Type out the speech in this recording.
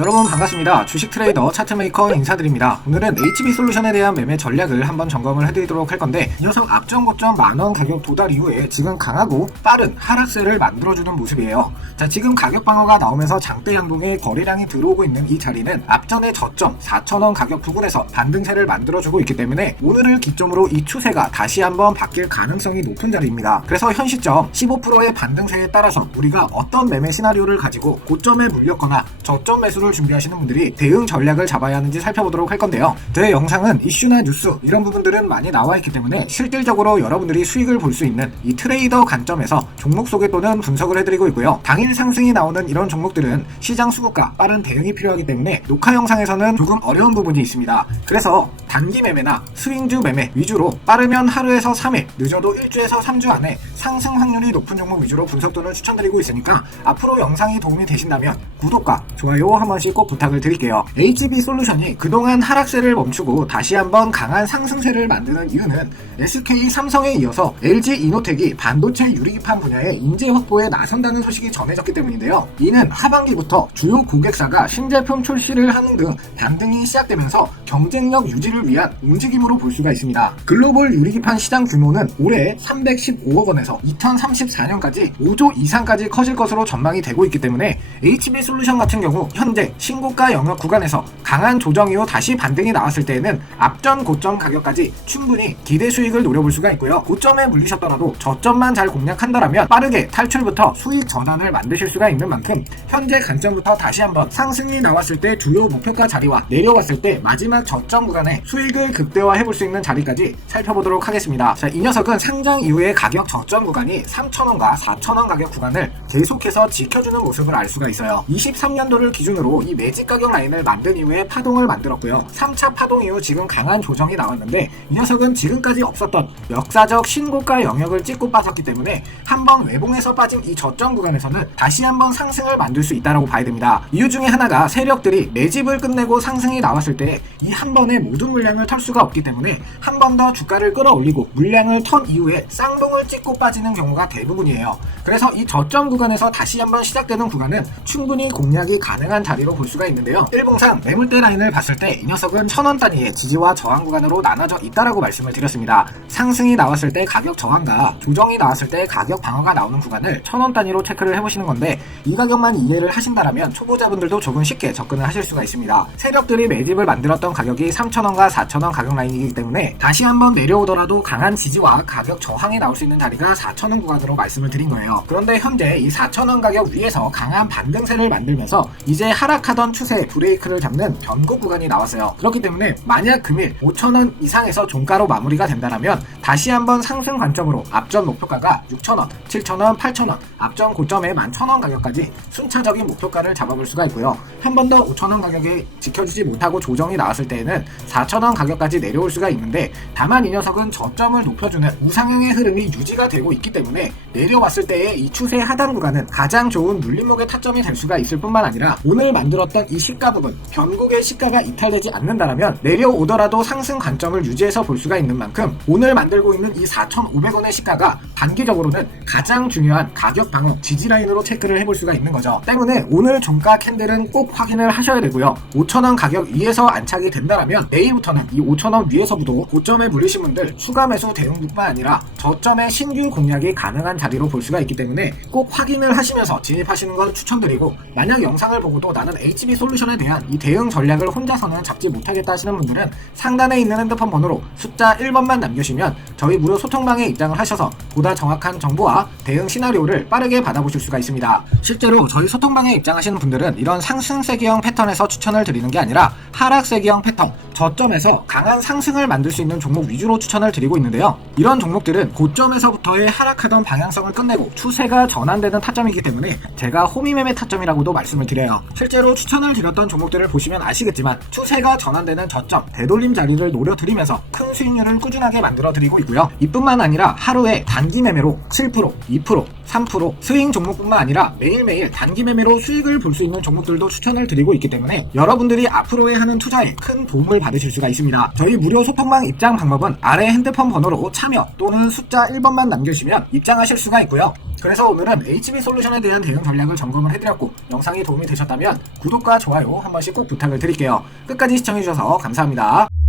여러분 반갑습니다. 주식 트레이더 차트메이커 인사드립니다. 오늘은 HB 솔루션에 대한 매매 전략을 한번 점검을 해드리도록 할 건데 이 녀석 앞전 고점 만원 가격 도달 이후에 지금 강하고 빠른 하락세를 만들어주는 모습이에요. 자 지금 가격 방어가 나오면서 장대 양봉에 거래량이 들어오고 있는 이 자리는 앞전의 저점 4천원 가격 부근에서 반등세를 만들어주고 있기 때문에 오늘을 기점으로 이 추세가 다시 한번 바뀔 가능성이 높은 자리입니다. 그래서 현 시점 15%의 반등세에 따라서 우리가 어떤 매매 시나리오를 가지고 고점에 물렸거나 저점 매수를 준비하시는 분들이 대응 전략을 잡아야 하는지 살펴보도록 할 건데요. 제 영상은 이슈나 뉴스 이런 부분들은 많이 나와 있기 때문에 실질적으로 여러분들이 수익을 볼 수 있는 이 트레이더 관점에서 종목 소개 또는 분석을 해드리고 있고요. 당일 상승이 나오는 이런 종목들은 시장 수급과 빠른 대응이 필요하기 때문에 녹화 영상에서는 조금 어려운 부분이 있습니다. 그래서 단기 매매나 스윙주 매매 위주로 빠르면 하루에서 3일, 늦어도 1주에서 3주 안에 상승 확률이 높은 종목 위주로 분석 또는 추천드리고 있으니까 앞으로 영상이 도움이 되신다면 구독과 좋아요 한 번씩 꼭 부탁을 드릴게요. HB 솔루션이 그동안 하락세를 멈추고 다시 한번 강한 상승세를 만드는 이유는 SK 삼성에 이어서 LG 이노텍이 반도체 유리기판 분야의 인재 확보에 나선다는 소식이 전해졌기 때문인데요. 이는 하반기부터 주요 고객사가 신제품 출시를 하는 등 반등이 시작되면서 경쟁력 유지를 위한 움직임으로 볼 수가 있습니다. 글로벌 유리기판 시장 규모는 올해 315억 원에서 2034년까지 5조 이상까지 커질 것으로 전망이 되고 있기 때문에 HB 솔루션 같은 경우 현재 신고가 영역 구간에서 강한 조정 이후 다시 반등이 나왔을 때에는 앞전 고점 가격까지 충분히 기대 수익을 노려볼 수가 있고요. 고점에 물리셨더라도 저점만 잘 공략한다면 빠르게 탈출부터 수익 전환을 만드실 수가 있는 만큼 현재 관점부터 다시 한번 상승이 나왔을 때 주요 목표가 자리와 내려왔을 때 마지막 저점 구간에 수익을 극대화해 볼 수 있는 자리까지 살펴보도록 하겠습니다. 자, 이 녀석은 상장 이후에 가격 저점 구간이 3,000원과 4,000원 가격 구간을 계속해서 지켜주는 모습을 알 수가 있어요. 23년도를 기준으로 이 매직 가격 라인을 만든 이후에 파동을 만들었고요. 3차 파동 이후 지금 강한 조정이 나왔는데 이 녀석은 지금까지 없었던 역사적 신고가 영역을 찍고 빠졌기 때문에 한번 외봉에서 빠진 이 저점 구간에서는 다시 한번 상승을 만들 수 있다고 봐야 됩니다. 이유 중에 하나가 세력들이 매집을 끝내고 상승이 나왔을 때 이 한 번에 모든 물 량을 털 수가 없기 때문에 한 번 더 주가를 끌어올리고 물량을 턴 이후에 쌍봉을 찍고 빠지는 경우가 대부분이에요. 그래서 이 저점 구간에서 다시 한번 시작되는 구간은 충분히 공략이 가능한 자리로 볼 수가 있는데요. 일봉상 매물대 라인을 봤을 때 이 녀석은 천원 단위의 지지와 저항 구간으로 나눠져 있다라고 말씀을 드렸습니다. 상승이 나왔을 때 가격 저항과 조정이 나왔을 때 가격 방어가 나오는 구간을 천원 단위로 체크를 해보시는 건데 이 가격만 이해를 하신다면 초보자분들도 조금 쉽게 접근을 하실 수가 있습니다. 세력들이 매집을 만들었던 가격이 3,000원과 4,000원 가격 라인이기 때문에 다시 한번 내려오더라도 강한 지지와 가격 저항이 나올 수 있는 자리가 4,000원 구간으로 말씀을 드린 거예요. 그런데 현재 이 4,000원 가격 위에서 강한 반등세를 만들면서 이제 하락하던 추세 브레이크를 잡는 변고 구간이 나왔어요. 그렇기 때문에 만약 금일 5,000원 이상에서 종가로 마무리가 된다면 다시 한번 상승 관점으로 앞전 목표가가 6,000원, 7,000원, 8,000원, 앞전 고점의 11,000원 가격까지 순차적인 목표가를 잡아볼 수가 있고요. 한 번 더 5,000원 가격에 지켜지지 못하고 조정이 나왔을 때에는 4,000원 가격까지 내려올 수가 있는데 다만 이 녀석은 저점을 높여주는 우상향의 흐름이 유지가 되고 있기 때문에 내려왔을 때의 이 추세 하단 구간은 가장 좋은 눌림목의 타점이 될 수가 있을 뿐만 아니라 오늘 만들었던 이 시가 부분 변곡의 시가가 이탈되지 않는다면 내려오더라도 상승 관점을 유지해서 볼 수가 있는 만큼 오늘 만들고 있는 이 4,500원의 시가가 단기적으로는 가장 중요한 가격 방어 지지 라인으로 체크를 해볼 수가 있는 거죠. 때문에 오늘 종가 캔들은 꼭 확인을 하셔야 되고요. 5,000원 가격 위에서 안착이 된다면 내일 부터는 이 5,000원 위에서부터 고점에 물리신 분들 추가 매수 대응뿐만 아니라 저점의 신규 공략이 가능한 자리로 볼 수가 있기 때문에 꼭 확인을 하시면서 진입하시는 걸 추천드리고 만약 영상을 보고도 나는 HB 솔루션에 대한 이 대응 전략을 혼자서는 잡지 못하겠다 하시는 분들은 상단에 있는 핸드폰 번호로 숫자 1번만 남겨주시면 저희 무료 소통방에 입장을 하셔서 보다 정확한 정보와 대응 시나리오를 빠르게 받아보실 수가 있습니다. 실제로 저희 소통방에 입장하시는 분들은 이런 상승세기형 패턴에서 추천을 드리는 게 아니라 하락세기형 패턴, 저 점에서 강한 상승을 만들 수 있는 종목 위주로 추천을 드리고 있는데요. 이런 종목들은 고점에서부터의 하락하던 방향성을 끝내고 추세가 전환되는 타점이기 때문에 제가 호미매매 타점이라고도 말씀을 드려요. 실제로 추천을 드렸던 종목들을 보시면 아시겠지만 추세가 전환되는 저점, 되돌림 자리를 노려드리면서 큰 수익률을 꾸준하게 만들어 드리고 있고요. 이뿐만 아니라 하루에 단기 매매로 7%, 2%, 3% 스윙 종목뿐만 아니라 매일매일 단기 매매로 수익을 볼 수 있는 종목들도 추천을 드리고 있기 때문에 여러분들이 앞으로의 하는 투자에 큰 도움을 받으실 수가 있습니다. 저희 무료 소통방 입장 방법은 아래 핸드폰 번호로 참여 또는 숫자 1번만 남겨주시면 입장하실 수가 있고요. 그래서 오늘은 HB 솔루션에 대한 대응 전략을 점검을 해드렸고 영상이 도움이 되셨다면 구독과 좋아요 한 번씩 꼭 부탁을 드릴게요. 끝까지 시청해주셔서 감사합니다.